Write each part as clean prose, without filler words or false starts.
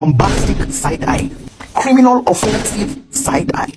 bombastic side eye, criminal offensive side eye.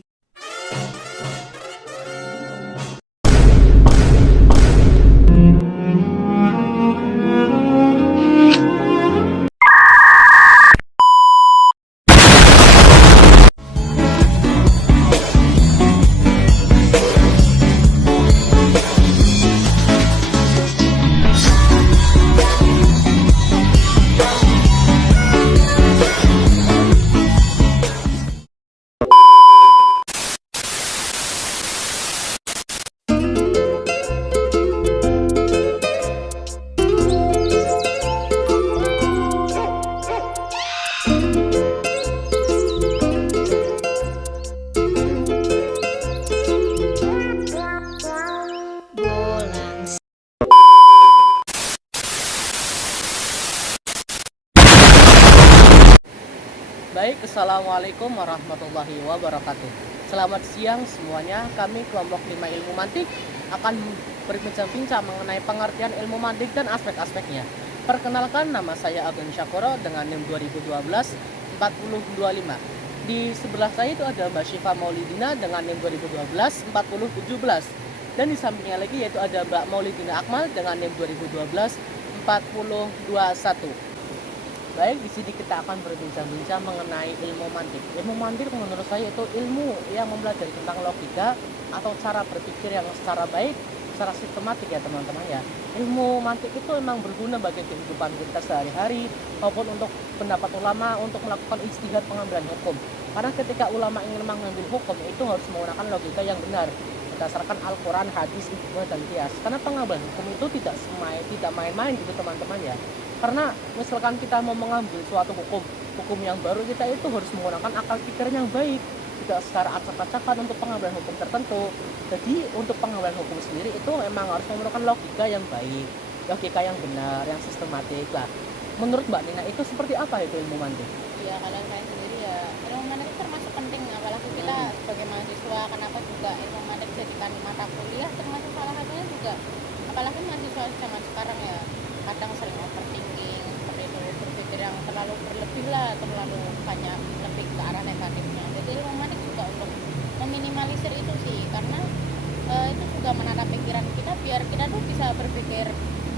Baik, Assalamualaikum warahmatullahi wabarakatuh. Selamat siang semuanya. Kami kelompok 5 ilmu mantik akan berbincang-bincang mengenai pengertian ilmu mantik dan aspek-aspeknya. Perkenalkan, nama saya Agung Syakoro dengan NIM 2012 4025. Di sebelah saya itu ada Mbak Syifa Maulidina dengan NIM 2012 4017. Dan di sampingnya lagi yaitu ada Mbak Maulidina Akmal dengan NIM 2012 4021. Baik, di sini kita akan berbincang-bincang mengenai ilmu mantik. Ilmu mantik menurut saya itu ilmu yang mempelajari tentang logika atau cara berpikir yang secara baik, secara sistematik ya teman-teman ya. Ilmu mantik itu memang berguna bagi kehidupan kita sehari-hari maupun untuk pendapat ulama untuk melakukan ijtihad pengambilan hukum. Karena ketika ulama ingin mengambil hukum itu harus menggunakan logika yang benar berdasarkan Al-Quran, hadis, ijma, dan qiyas. Karena pengambilan hukum itu tidak main-main gitu teman-teman ya. Karena misalkan kita mau mengambil suatu hukum yang baru, kita itu harus menggunakan akal pikir yang baik, tidak secara acak-acakan untuk pengambilan hukum tertentu. Jadi untuk pengambilan hukum sendiri itu memang harus menggunakan logika yang baik, logika yang benar, yang sistematik lah. Menurut Mbak Nina itu seperti apa itu ilmu mantik? Ya kalau saya sendiri ya ilmu mantik itu termasuk penting, apalagi kita sebagai mahasiswa. Kenapa juga ilmu mantik jadikan mata kuliah, termasuk salah satunya juga apalagi mahasiswa zaman sekarang ya kadang sering overthinking seperti itu, berpikir yang terlalu berlebih lah, terlalu banyak lebih ke arah negatifnya. Jadi ilmu mantik juga untuk meminimalisir itu sih, karena itu juga menata pikiran kita biar kita tuh bisa berpikir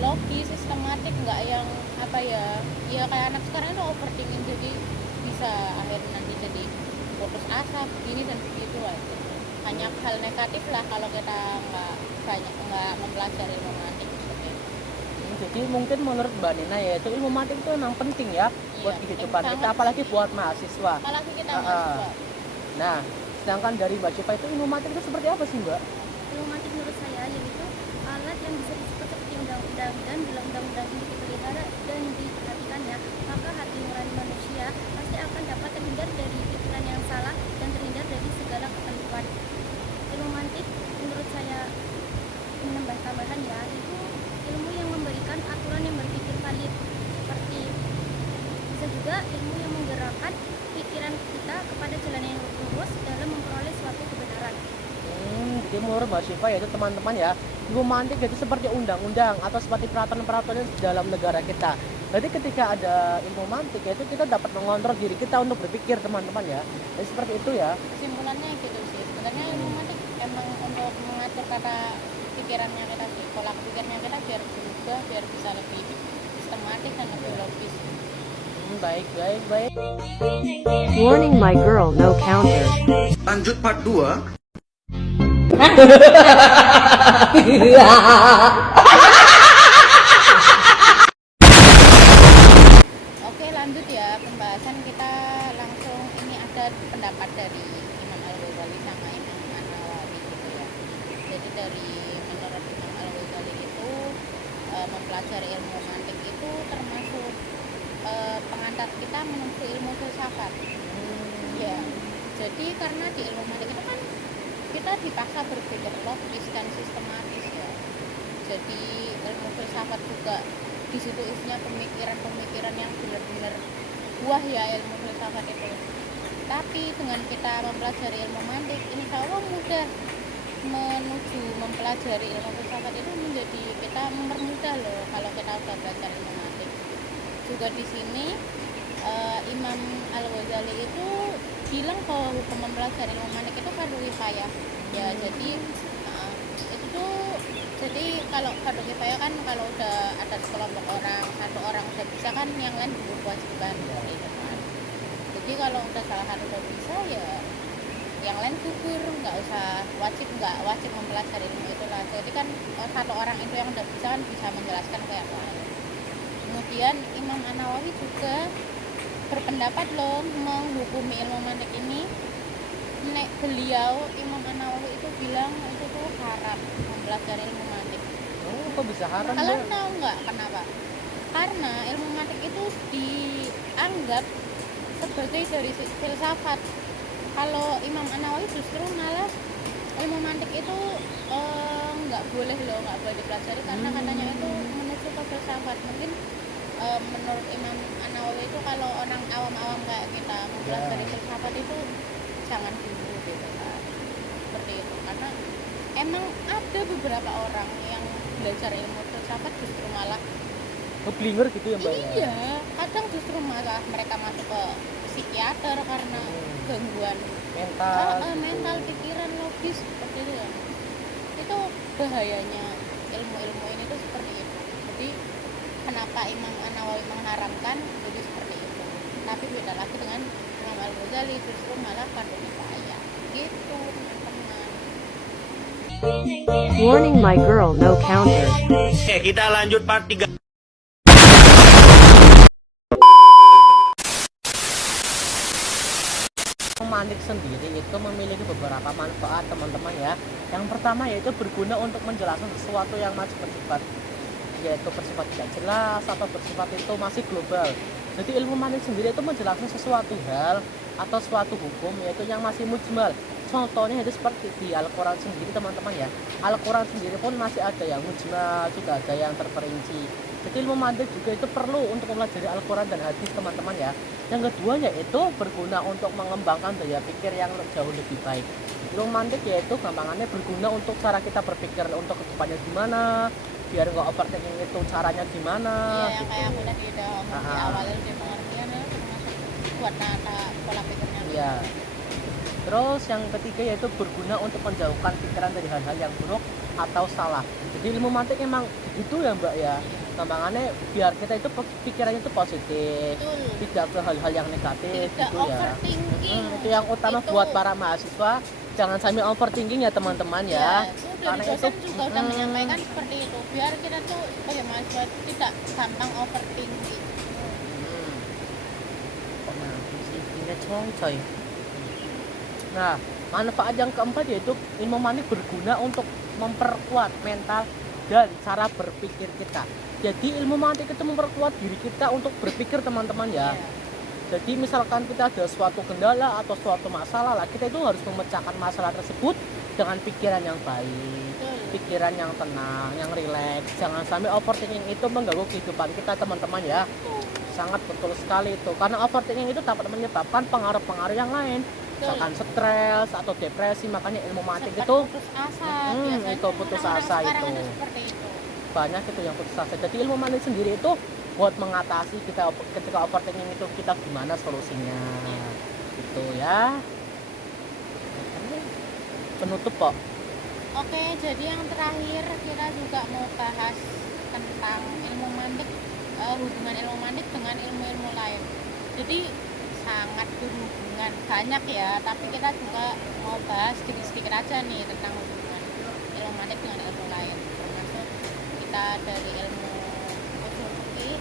logis, sistematik, nggak yang apa ya kayak anak sekarang itu overthinking, jadi bisa akhirnya nanti jadi putus asa begini dan begitu aja. Banyak hal negatif lah kalau kita nggak mempelajari ilmu mantik seperti itu. Jadi mungkin menurut Mbak Nina ya itu ilmu mantik itu memang penting ya buat kehidupan kita, apalagi buat mahasiswa. Apalagi kita mahasiswa. Nah, sedangkan dari Mbak Syifa itu ilmu mantik itu seperti apa sih Mbak? Ilmu mantik menurut saya yaitu alat yang bisa disebut seperti undang-undang, dan bila undang-undang ini dipelihara dan diperhatikannya, maka hati nurani manusia pasti akan dapat terhindar dari pikiran yang salah dan terhindar dari segala kekeliruan. Ilmu mantik menurut saya menambah tambahan ya, itu ilmu yang memberikan aturan yang berpikir valid, seperti bisa juga ilmu yang menggerakkan pikiran kita kepada jalan yang lurus dalam memperoleh suatu kebenaran. Jadi menurut Mbak Syifa yaitu teman-teman ya, ilmu mantik itu seperti undang-undang atau seperti peraturan-peraturan dalam negara kita. Jadi ketika ada ilmu mantik yaitu kita dapat mengontrol diri kita untuk berpikir teman-teman ya. Jadi seperti itu ya. Kesimpulannya gitu sih, sebenarnya ilmu mantik emang untuk mengatur kata pikirannya kita sih, pola pikirnya kita biar berubah, biar bisa lebih sistematik dan lebih logis. Baik. Warning, my girl, no counter. Lanjut part 2. Oke, lanjut ya pembahasan kita langsung. Ini ada pendapat dari Imam Al-Ghazali sama Imam An-Nawawi gitu ya. Jadi menurut Imam Al-Ghazali itu mempelajari ilmu mantik itu termasuk pengantar kita menuju ilmu filsafat. Ya, jadi karena di ilmu mantik itu kan kita dipaksa berpikir logis dan sistematis ya. Jadi ilmu filsafat juga di situ isinya pemikiran-pemikiran yang benar-benar buah ya ilmu filsafat itu. Tapi dengan kita mempelajari ilmu mantik, insya Allah mudah menuju mempelajari ilmu filsafat itu, menjadi kita mempermudah loh kalau kita udah belajar ilmu mantik. Juga di sini Imam Al-Ghazali itu bilang bahwa hukum mempelajari ilmu mantik itu fardu kifayah ya. Jadi itu tuh, jadi kalau fardu kifayah kan kalau udah ada sekelompok orang, satu orang udah bisa kan yang lain berkewajiban gitu kan. Jadi kalau udah salah satu udah bisa ya yang lain gugur, nggak wajib mempelajari ilmu itu lah. Jadi kan satu orang itu yang udah bisa kan bisa menjelaskan ke yang lain. Kemudian Imam An-Nawawi juga berpendapat loh menghukumi ilmu mantik ini. Beliau Imam An-Nawawi itu bilang itu tuh haram mempelajari ilmu mantik. Oh, kok bisa haram? Kalian tahu nggak kenapa? Karena ilmu mantik itu dianggap sebagai dari filsafat. Kalau Imam An-Nawawi justru malah ilmu mantik itu nggak boleh dipelajari karena katanya itu menuju ke filsafat. Mungkin menurut Imam An-Nawawi itu kalau orang awam-awam kayak kita mempelajari filsafat itu jangan dulu gitu kan, seperti itu. Karena emang ada beberapa orang yang belajar ilmu filsafat justru malah Ngeblinger gitu ya Mbak? iya, kadang justru malah mereka masuk ke psikiater karena gangguan mental, pikiran, logis seperti itu ya. Itu bahayanya ilmu-ilmu ini tuh seperti itu. Jadi kenapa Imam An-Nawawi mengharamkan jadi seperti itu. Tapi beda lagi dengan Imam Al-Ghazali, justru malah fardu kifayah gitu teman-teman. Warning my girl no counter. Kita lanjut part 3. Mantik sendiri itu memiliki beberapa manfaat teman-teman ya. Yang pertama yaitu berguna untuk menjelaskan sesuatu yang masih bersifat, yaitu bersifat tidak jelas atau bersifat itu masih global. Jadi ilmu mantik sendiri itu menjelaskan sesuatu hal atau suatu hukum yaitu yang masih mujmal. Contohnya itu seperti di Al-Quran sendiri teman-teman ya. Al-Quran sendiri pun masih ada yang mujmal, juga ada yang terperinci. Jadi ilmu mantik juga itu perlu untuk mempelajari Al-Quran dan hadis teman-teman ya. Yang kedua yaitu berguna untuk mengembangkan daya pikir yang jauh lebih baik. Ilmu mantik yaitu gampangannya berguna untuk cara kita berpikir untuk kedepannya gimana, biar nggak overthinking itu caranya gimana. Iya, yang kayak aku tadi udah ngomong di awal di pengertian ya, termasuk buat nata pola pikirnya. Iya. Terus yang ketiga yaitu berguna untuk menjauhkan pikiran dari hal-hal yang buruk atau salah. Jadi ilmu mantik emang gitu ya Mbak ya. Gampangannya biar kita itu pikirannya itu positif, tidak ke hal-hal yang negatif tidak gitu ya. overthinking. Itu yang utama Itu- buat para mahasiswa, jangan sampai overthinking ya teman-teman ya. Itu dari Karena dosen itu juga udah menyampaikan seperti itu, biar kita tuh sebagai mahasiswa tidak gampang overthinking. coy. Nah, manfaat yang keempat yaitu ilmu mantik berguna untuk memperkuat mental dan cara berpikir kita. Jadi ilmu mantik itu memperkuat diri kita untuk berpikir teman-teman ya. Jadi misalkan kita ada suatu kendala atau suatu masalah lah, kita itu harus memecahkan masalah tersebut dengan pikiran yang baik, pikiran yang tenang, yang rileks. Jangan sampai overthinking itu mengganggu kehidupan kita teman-teman ya. Sangat betul sekali itu, karena overthinking itu dapat menyebabkan pengaruh-pengaruh yang lain, misalkan stres atau depresi. Makanya ilmu mantik itu putus asa, biasanya itu putus orang-orang asa sekarang itu. seperti itu. Banyak itu yang putus asa. Jadi ilmu mantik sendiri itu buat mengatasi kita ketika overthinking itu, kita gimana solusinya gitu ya. Penutup kok. Oke, jadi yang terakhir kita juga mau bahas tentang ilmu mantik, hubungan ilmu mantik dengan ilmu-ilmu lain. Jadi sangat berhubungan banyak ya, tapi kita juga mau bahas sedikit-sedikit aja nih tentang hubungan ilmu mantik dengan ilmu lain. Termasuk kita dari ilmu usul fikih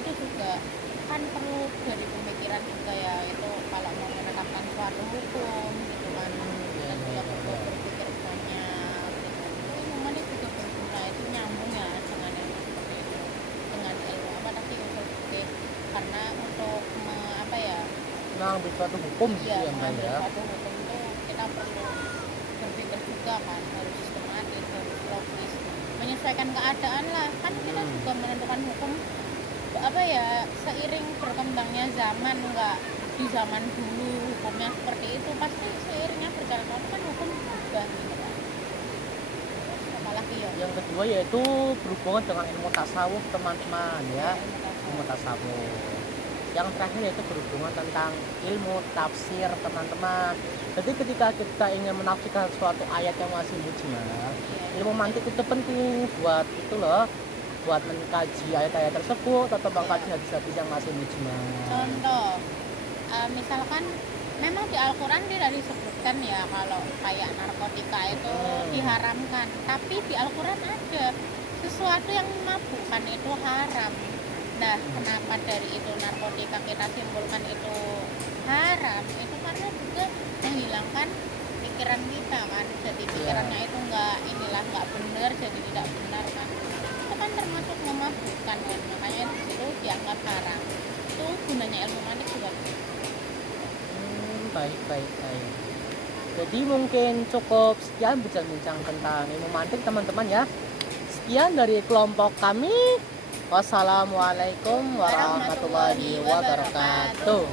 itu juga kan perlu dari pemikiran juga ya, itu kalau mau menetapkan suatu hukum gitu kan, kita juga perlu berpikir banyak gitu. Itu ilmu mantik juga berguna, itu nyambung ya dengan ilmu seperti itu, dengan ilmu apa tadi usul fikih, karena untuk apa ya, Mengambil suatu hukum gitu ya ya Mbak mengambil ya. suatu hukum itu kita perlu berpikir juga kan, harus sistematis, harus logis, menyesuaikan keadaan lah. Kan kita juga menentukan hukum apa ya, seiring berkembangnya zaman, enggak di zaman dulu hukumnya seperti itu, pasti seiringnya berjalan waktu kan hukum berubah gitu kan. Terus apalagi ya, Yang kedua yaitu berhubungan dengan ilmu tasawuf teman-teman ya. Ilmu tasawuf. Yang terakhir yaitu berhubungan tentang ilmu tafsir teman-teman. Jadi ketika kita ingin menafsirkan suatu ayat yang masih mujmal, ilmu mantik itu penting buat itu loh, buat mengkaji ayat-ayat tersebut atau mengkaji hadis-hadis yang masih mujmal. Contoh, misalkan memang di Al-Quran tidak disebutkan ya kalau kayak narkotika itu diharamkan, tapi di Al-Quran ada sesuatu yang memabukkan itu haram. Nah, kenapa dari itu narkotika kita simpulkan itu haram? Itu karena juga menghilangkan pikiran kita kan, jadi pikirannya itu nggak benar, jadi tidak benar kan. Itu kan termasuk memabukkan kan, makanya itu dianggap haram. Itu gunanya ilmu mantik juga. Baik. Jadi mungkin cukup sekian bincang-bincang tentang ilmu mantik teman-teman ya. Sekian dari kelompok kami. Wassalamualaikum warahmatullahi wabarakatuh.